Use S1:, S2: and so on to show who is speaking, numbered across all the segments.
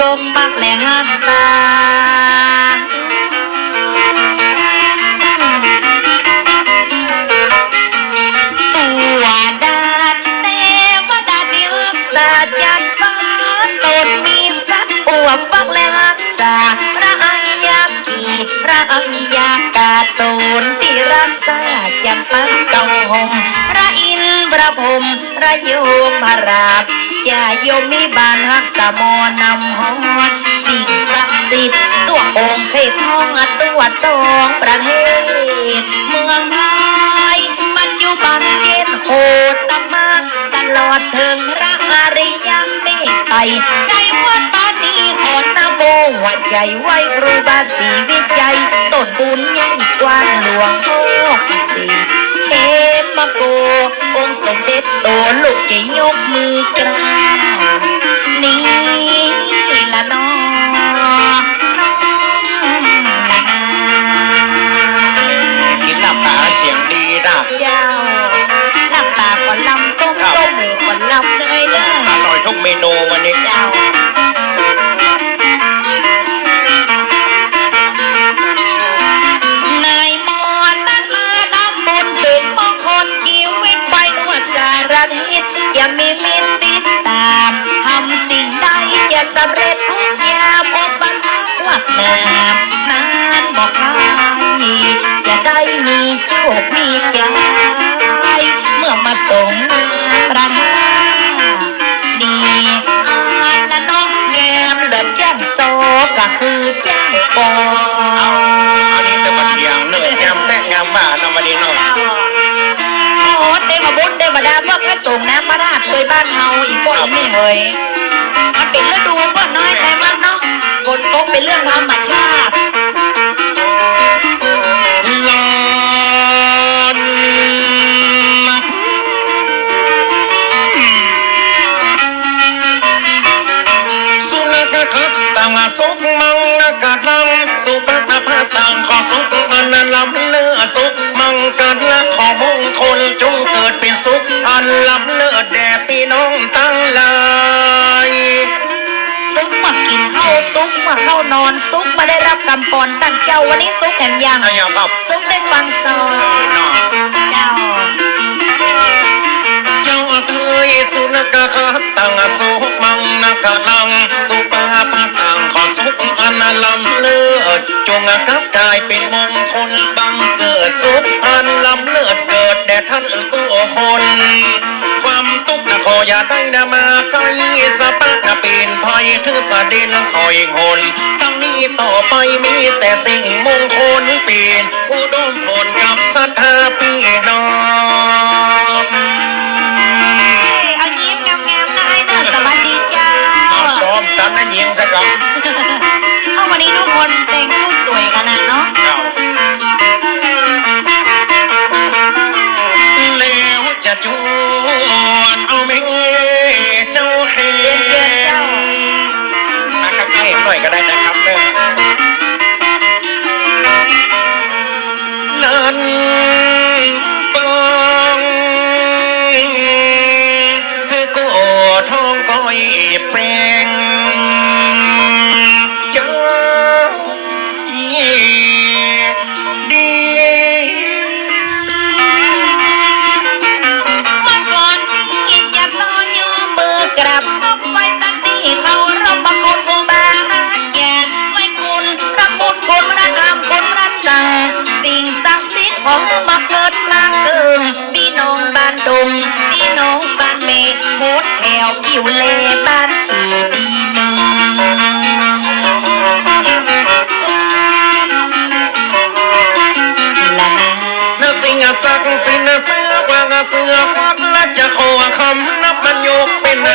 S1: ปกปักและหักษา ย่าโยมีบานหักสมอนำฮอนสิ่งศักดิ์สิทธิ์ตัวองค์เขตทองตัวตองประเทศ เมืองไทยปัจจุบันเย็นโหตมาตลอดถึงพระอริยเมตไตรใจวัดปานีขอตะโบวัดใหญ่ไว้ครูบาศรีวิจัยต้นบุญใหญ่กว้างหลวงพ่อกิสีเขมโกองค์สมเด็จโตลูกจะยกมือกราบ
S2: เมนูวันนี้
S1: เจ้า เฮ้ยมันเป็นฤดูเพื่อนน้อยใครมันเนาะฝนตกเป็นเรื่องธรรมชาติ
S2: ลอนสุนัขขัดตังสุกมังนักตังสุปะพะตังขอสุกอันลำเลือสุกมังกันละขอมงคลจงเกิดเป็นสุขอันลำเลือแด่พี่น้องำ
S1: ปอนตั้งเจ้าวันนี้ซุกแหมยัง
S2: อะอย่างครับ
S1: ซุกได้ฟังซอ
S2: เออเนาะ
S1: เจ้า
S2: เจ้าเคยสุนักขะตังสุมังนักนังสุปาปะตังขอสุขอันลำเลิศจงกับกลายเป็นมงคลบังเกิดสุขอันลำเลิศเกิดแด่ท่านกู้คน ความทุกข์นะขออย่าได้นะมาใกล้สะ ปักนะเป็นภัยถึงสะเด็นคอยหนตั้งนี้ต่อไปมีแต่สิ่งมงคลเปลี่ยนอุดมผลกับศรัทธาพี่น้อง
S1: เอายิ้มงามๆนะไอ้เนอะสวัสดีเจ้า
S2: มาซ้อมกันนะยิงสักครับ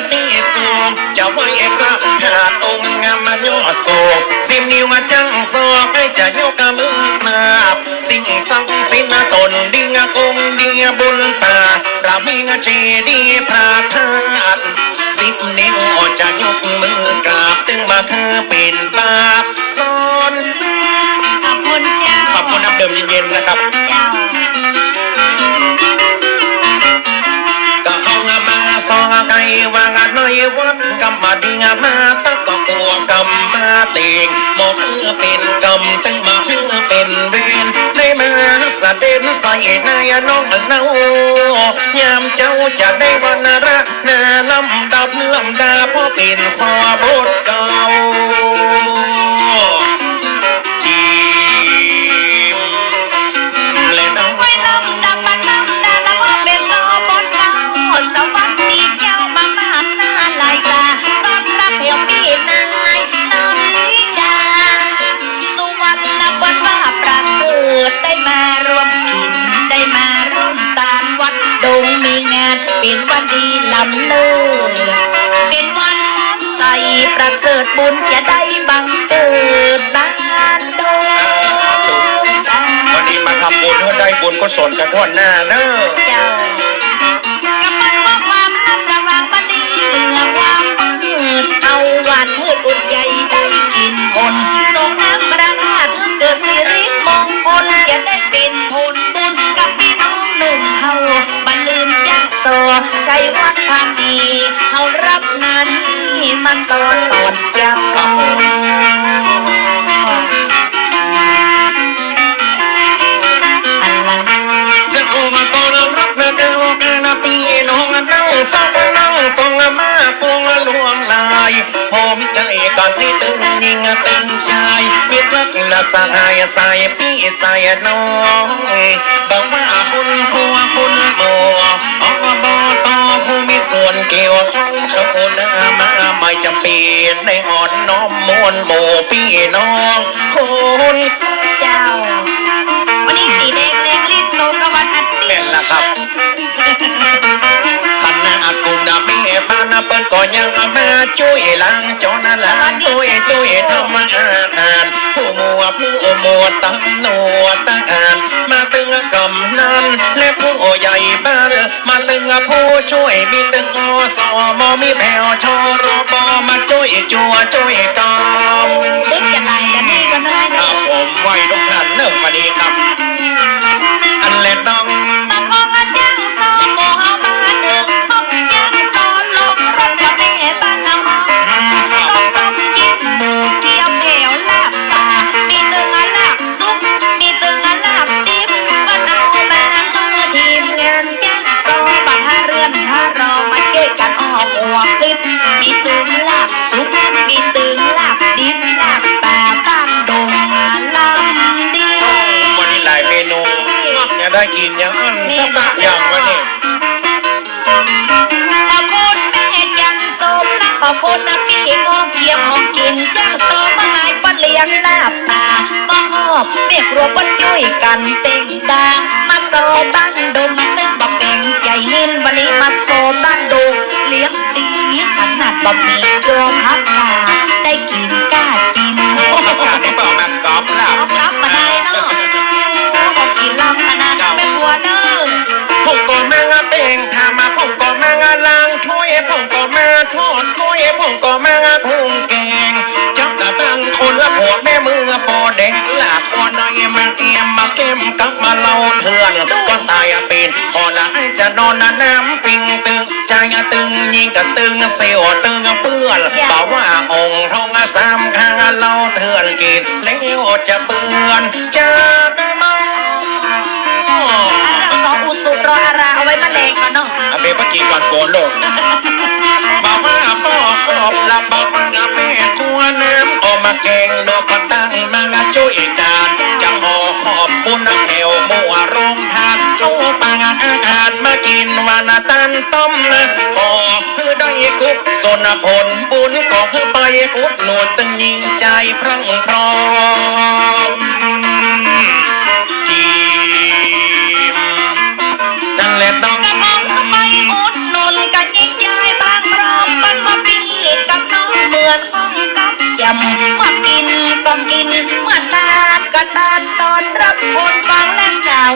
S1: กเป็นที่สูง
S2: จะไว้กราบหาดองค์งามมันยอดสูงสิมนิ้วมาจังสอกให้จะยกกำมือกราบสิ่งสักสินตนดีงกงดีบุญตารามีงเจดีพระธาตุสิบนิ้วจะยกมือกราบตึงมาคือเป็นบาปซ้อน
S1: ขอบคุณเจ้า
S2: ขอบคุณน้ำดื่มเย็นๆนะครับ
S1: เจ้า
S2: กับดีมาตั้งกองกวงกำมาเตีงมองเพื่อเป็นกำตั้งมาเพื่อเป็นเวนได้มาสะเด็นใส่นายน้องเนายามเจ้าจะได้วันระนาลำ
S1: ดับลำดาพ่อะเป็นสวบท บุญจะได้บังเกิดบ้านดงสาธุ
S2: วันนี้มาทำบุญให้ได้บุญกุศลกันทั่วหน้าเนอะ
S1: เจ้ากับมันว่าความรักสว่างมันดีเหลือความมืดเอาวันมืดอุ่นใจได้กินผลส่งน้ำประทาถือเกิดสิริมงคลจะได้เป็นผลบุญกับพี่น้องหนุ่มเฮาบันลืมจากโซใช้วัด มาสอนตอนจ้าอันละ
S2: จะโอมาตอนรับเมื่อเกิดกันปีน้องนั่งสองนั่งสองมาปวงลวงลายหอมใจกันนี่ตึงยิงตึงใจมิตรรักนะสหายใส่พี่ใส่น้องบอกว่าคุณครัวคุณหมอ เกี่ยวข้องเขาหน้ามาไม่จำเป็นในอ่อนน้อมมวลหมู่พี่น้องคุณ
S1: เจ้า วันนี้สีแดงแรงลิ้นโตกวันอาทิ
S2: เป็
S1: ต
S2: น
S1: ย์
S2: นะครับคณะกุณดามีบ้านเปิ้นก็ยังมาช่วยล้างจอนล้างช่วยช่วยทำอาหารผู้มัวผู้มัวตั้งหนวดตั้งอ่านมาตึงกำนันและผู้ใหญ่บ้านมาตึงผู้ช่วยมีตึ งอสมมีแผ่วชอรบมาช่วยจัวช่วยกำ
S1: บึ้งจะไหลกันนี่กันเลย
S2: ครั
S1: เนาะ
S2: บผมไว้ทุกท่านเนิ่มวันนี้ครับ
S1: บซุปมีตึงลาบดิบลาบปลาบ้านดงอะลำดี
S2: วันนี้หลายเมนูอย่าได้กินอย่างอันสักอย่างวันนี้
S1: ขอบคุณแม่จันสมและขอบคุณนะพี่โมเกียมของกินจังสมมาไงปันเลี้ยงลาบตาบ่หอบแม่ครัวปันช่วยกันเต็งดามาโซบ้านดงมา บะหมี่โยพักกาได้กินกล้ากิน
S2: อากาศได้เปล่ามากรอบลา
S1: เอากลับมาได้เนาะเอากินลำขนาดนั้นแม่ครัวเด้อ
S2: ผมก็มางาเต่งทามาผมก็มางาล้างถ้วยผมก็มาทอดถ้วยผมก็มางาคุงแกงจับละตั้งคนละหัวแม่มือปอแดงละคอน้อยมาเอียมมาเก็มกับมาเล่าเถื่อนก่อนตายเป็นพอละจะนอนน้ำปิงตึงใจ ตึงยิงกะตึงเสียวตึงเปื้อนบอกว่าองค์ทองสามข้างเล่าเถื่อนกินแล้วจะเปื้อนจะไม่
S1: อันเราสองอุสุรออาราเอาไว้มาแลงก่อนเนาะ
S2: อาเบปกีก่อนฝนลูกบอกว่าพ่อครอบลับบอกว่าแม่ตัวน้ำออกมาแกงด นผลบุญก็คือไปกุดนวลตึงยิงใจพรั่งพร้อมจีมนั่นแหละน้อง
S1: กระมองทำไมอดหนุนกันยิ่งใหญ่บางพร้อมมันมาปีกับน้องเหมือนของกับจำเมื่อกินก็กินเมื่อทานก็ทานตอนรับคนฟังและสาว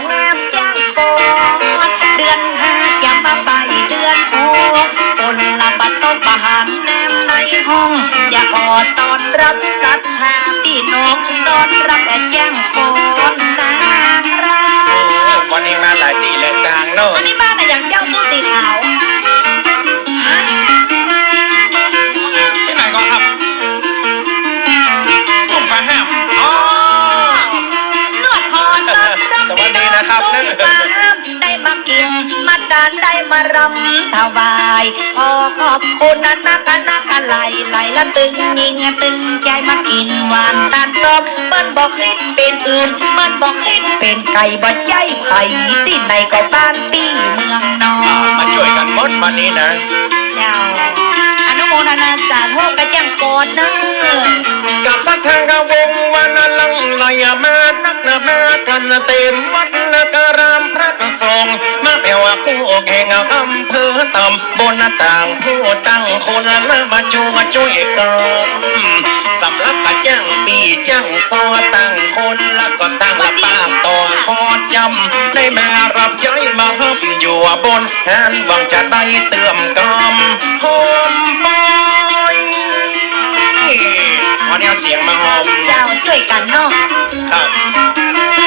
S1: รับศรัทธาพี่น้องตอนรับแอ
S2: ดแย่งโฟ มา
S1: รำถวาย ขอขอบคุณนะนักกันนักกันไหลไหลละตึงยิงตึงใจมากินหวานตานตอบเปิ้นบอกคิดเป็นอื่นเปิ้นบอกคิดเป็นไก่บ่ใจไผ่ที่ไหนก็บ้านปีเมืองนอ
S2: มาช่วยกันหมดวันนี้นะ
S1: เจ้า อนุโมทนาสาธุกันยังโกดเนอะ
S2: กษัตริย์ทางกวงวันลังไหลมานักนามากันเต็มวัดนการามพระสงฆ์มาแปลว่ากู้แข่งอำเภอตำบนต่างผู้ตั้งคนละมาจูมาช่วยกันสำหรับปัจจังปีจังซอตั้งคนล้วก็ตั้งละป้าต่อคอจำได้มารับใจมาห้มอยู่บนแทนหวังจะได้เติมก ม
S1: เจ้าช่วยกันเนาะ
S2: ครับ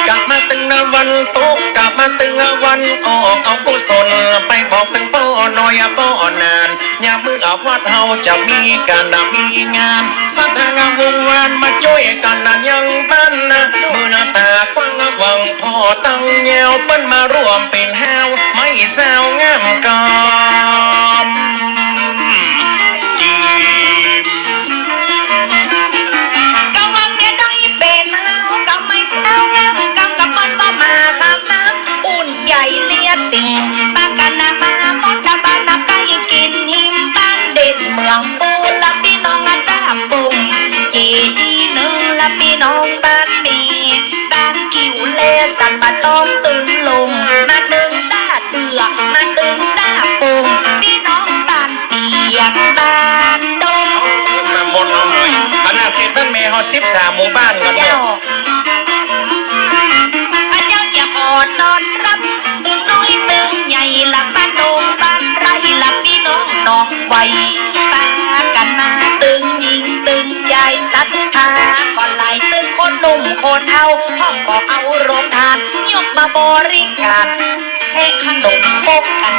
S2: กลับมาตึงนะวันตกกลับมาตึงนะวันออกเอากุศลไปบอกถึงป้อน้อยป้อนานยามมืออาวัดเฮาจะมีการดมีงานสัตว์งาวงวานมาช่วยกันนะยังบ้านนะมือหน้าตากว้างวังพ่อตั้งแนวเปิ้นมาร่วมเป็นแฮวไม่แซวงามกาม
S1: สิบ
S2: สามหมู่บ้านกันเนี่
S1: เจ้ายพระเจ้าจะขอต้อนรับตึงน้อยตึงใหญ่ละบ้านโดงบ้านไรละพี่น้องน้องไวปากันมาตึงยิงตึงใจศรัทธาก็ไหลตึงคนหนุ่มคนเฮาห้องก็เอาโรงทานยกมาบริการแค่ขนมพกกัน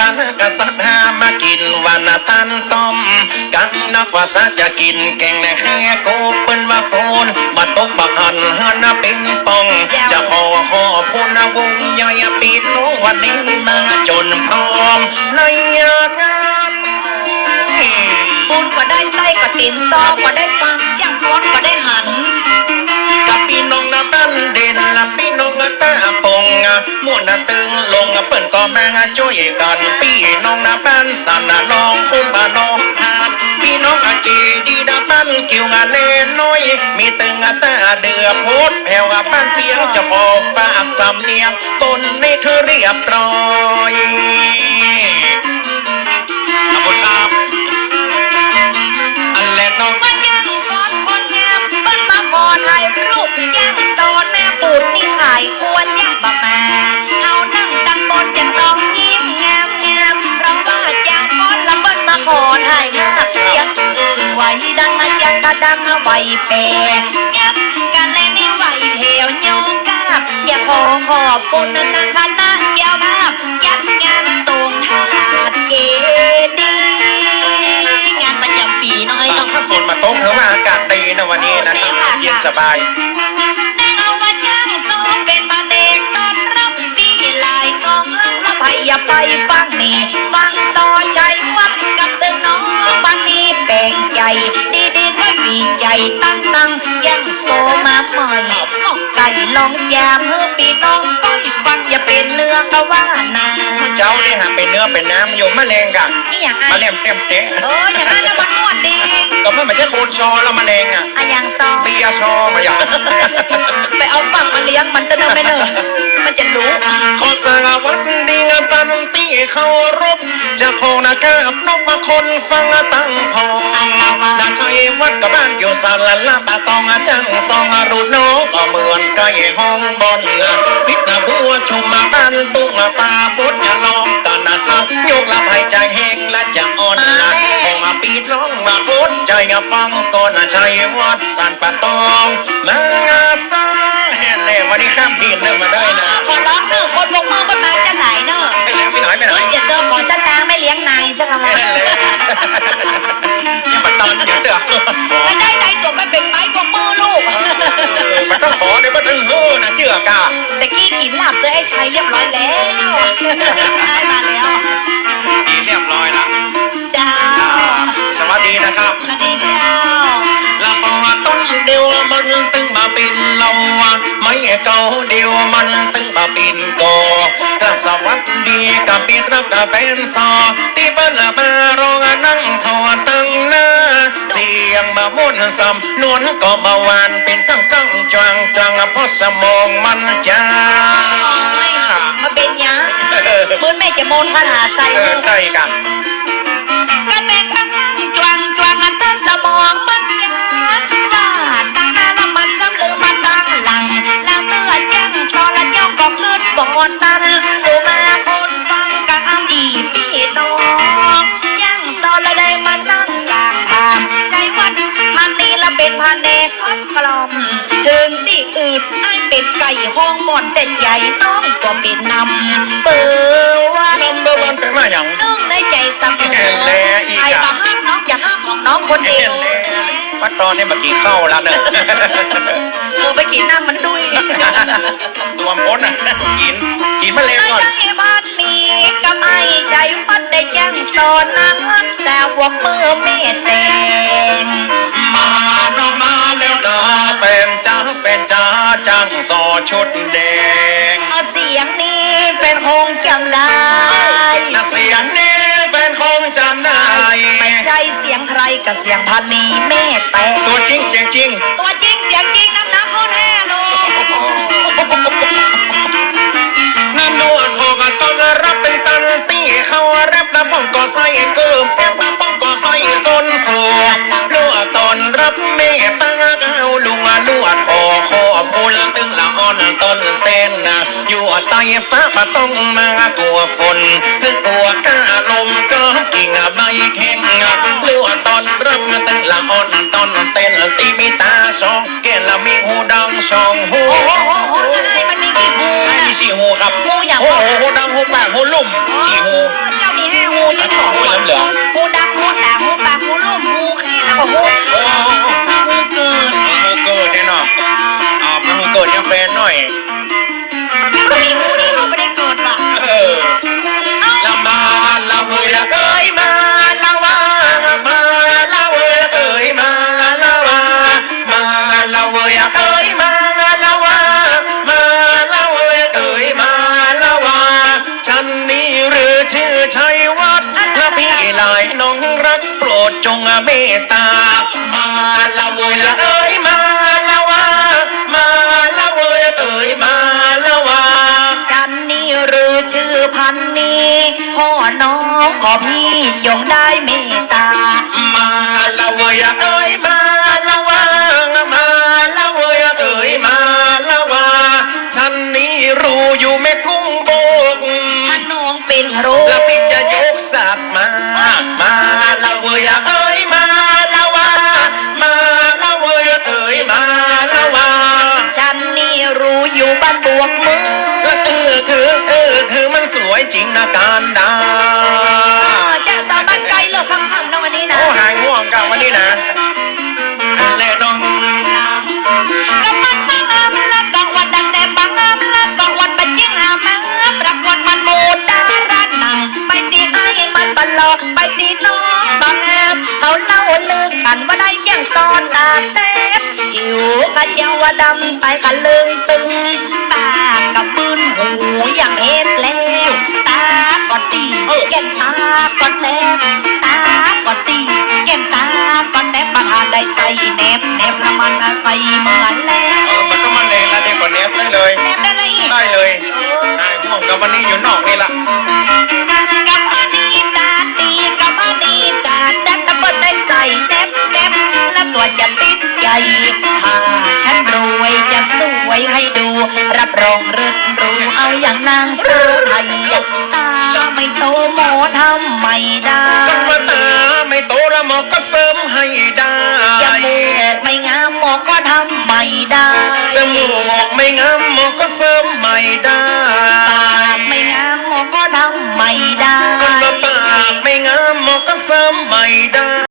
S2: กันกษัตริย์หามากินวันละตันต้มกันนักว่าซะจะกินแกงในแค่โกเปิ้นว่าโฟนมาตกบักหันเฮือนนะเป็นปอง จะขอขอบคุณนะวงใหญ่อะปีนวันนี้มาจนพร้อมในงาน
S1: บุญก็ได้ไส้ก็ติ่มซอก็ได้ฟังย่างฟ้อนก็ได้หัน
S2: กับพี่น้องนะบ้านเด ตาปงอะม่นตึงลงอะเปิ้นก็แม่งอะช่วยกันพี่น้องนะบ้านสันนะลองคุ้มอะน้องทานพี่น้องอะจีดีนะบ้านกิวงาเล่นน้อย มีตึงอะตาเดือโพดแผ่วอะบ้านเพียงจะพอฝากสำเนียงบนนี่คือเรียบร้อย
S1: ดังเอาไหวแปรยับกันเล่นนี่ไหวแถวโยกาบอย่าขอขอบคุณนะคณะเจ้าภาพยัดงานส่งทาสเจดีงานประจำปีน้อยน้อง
S2: ถ้าฝนมาตกถือว่าอากาศดีนะวันนี้นะครับเย็นสบาย
S1: ได้เอามาจ้างโซเป็นมาเด็กตอนรับดีหลายกองห้องละไพอย่าไปฟังนี่ฟังต่อใจวัดกับตึงน้องบันนี้แบ่งใจ ตั้งตั้งยังโซมาใหม่นอกไก่ลองยามเฮือปีน้องก้อยฟังอย่าเป็นเนื้อก็ว่านา
S2: เจ้านี่หาเป็นเนื้อเป็นน้ำอยู่มะเร็งกัน
S1: นี่อย่างไง
S2: มะเร็งเต็มเตะ
S1: เอออย่างนั้นแล้วมันนวดดี
S2: ก็เพื่อไม่ใช่โคนชอแล้วมะเร็งอะ
S1: อะอย่างซอง
S2: เบียร์ชอมาอย่าง
S1: ไปเอาฝั่งมาเลี้ยงมันจะเนอะไม่เนอะมันจะรู้
S2: ขอสวัสดีงานปันตีเขารบจะโคนากับนกมาคนฟังตั้งพองดาชั ยวัดกับบ้านอยู่สารละปะตองจังซองรูน้องก็เหมือนไก่ห้องบอลสิทธิ์บัวชุมมาบ้านตุ้งปาบุตรอย่าลองกันนะสักยกลับให้ใจแห้งและจะอ่อนนะของปีดร้องมาบุตรใจอย่าฟังก่อนนะชัยวัดสันปะตองมางาซาแห่เลยวันนี้ข้ามพีนเนื่องมาได้นะ
S1: ขอร้องเนอะคนลงมือมันมาจะไหลเนอะ
S2: ไม่แล้วไม่หน่อยไม่หน่อย
S1: คิดจะเชิญขอสตางค์ไม่เลี้ยงนายสักคำ
S2: แห่
S1: ว่า
S2: เลยยังมาตอนอยู่เด้อ
S1: ไม่ได้ใจตัวไม่เป็นไม้ของมือลูก
S2: มันต้องขอเดี๋ยวมันถึงเฮ้อนะเชื่อกา
S1: แต่กี้กินหลับตัวไอ้ชัยเรียบร้อยแล้วได้มาแล้ว
S2: ดีเรียบร้อยละ
S1: เจ้า
S2: สวัสดีนะครับ
S1: สวัสดีเจ้า
S2: ละปอต้นเดียวมันตึงมาเป็นเราไม่เก่าเดียวมันตึงมาเป็นกอกระสวัสดีกับปิดรับกับแฟนซอที่บ้านละมารองนั่งพอตั้งหน้าเสีย งมาม่นสำนวนก็เบาหวานเป็นกั้งกั้งจวงจวงเพราะสมองมันจ้า
S1: โอ้ยมาเป็นหยังมือแม่จะโมนคาถาใส่
S2: เอ
S1: มื
S2: อ
S1: อ
S2: ได้กัน
S1: องบ่อนใหญ่น้องก็เป็นนำเปิดว่า
S2: นัมเบอร์วันเป็นมาอย่าง
S1: น้องในใจเสมอ
S2: เห็นแล้วอีก
S1: ใคร
S2: อะ
S1: ห้ามน้องอย่าห้ามของน้องคนเดียว
S2: วัดตอนนี้เมื่อกี้เข้าแล้วเนี่ย
S1: เออไปกินน้ำมันดุ้ย
S2: ตัวมดอะกินกินมะเร็งก่อน
S1: ในบ้านนี้กับไอ้ใจวัดได้ยังสอนนักแซวพวกมือเมตแดง
S2: มาน้องมาแล้วนะเป็น จ้าเป็นจ้าจังซอชุดแดง
S1: เอาเสียงนี้เป็นคงจำได้
S2: นะเสียงนี้แฟนคงจำได้
S1: ไม่ใช่เสียงใครกับเสียงพันนีเมตแดง
S2: ตัวจริงเสียงจริง
S1: ตัวจริงเสียงจริงน้ำหนักคนแห่โล
S2: นั่นนวดคอกันต้อนรับเป็นตันตีเข้ารับนะป้องก่อไส้เกิมแป๊บนะป้องก่อไส้ส้นสูงลวดตอนรับเมตตาเก้าลุงลวดคอคอ อยู่ใต้ฟ้าปะต้องมากลัวฝนคือกลัวก้าลมก็กิ่งใบแข็งลวดตอนรับตึงละอ่อนต้นเต้นตีมีตาสองแก่ละมีหูดังสองหู
S1: โอ้โหอ้โหไอ้มันมีกี่หู
S2: ไอ้
S1: นะ
S2: มีสี่หูครับ
S1: หูอย่าง
S2: โอ้โหหูดังหูปากหูลุ่มสี่หู
S1: เจ้ามีห้าหูนี่นะ
S2: หูเหลือง
S1: ข
S2: อพี่จง
S1: ได้เมต
S2: บา
S1: ง
S2: อามเขา
S1: เล่าลือกันว่าได้แย่งซอนตาเต็บหิวขัดเยาวดำไปขันลึงตึงปากกับปืนหูอย่างเฮ็ดแล้วตาก็ตีแก้มตาก็แนบตาก็ตีแก้มตาก็แนบประธานได้ใส่แนบแนบละมันไปเหมือนแล้
S2: เอ
S1: ว
S2: อมันต้องมาเลงแล้วเด็กก่อนเนี้ยได้เลย
S1: แนบได้ละอีก
S2: ได้เลย
S1: เออ
S2: หายง่วงกับวันนี้อยู่นอกนี่ละ
S1: ถ้าฉันรวยจะสวยให้ดู รับรองเรื่อ
S2: ง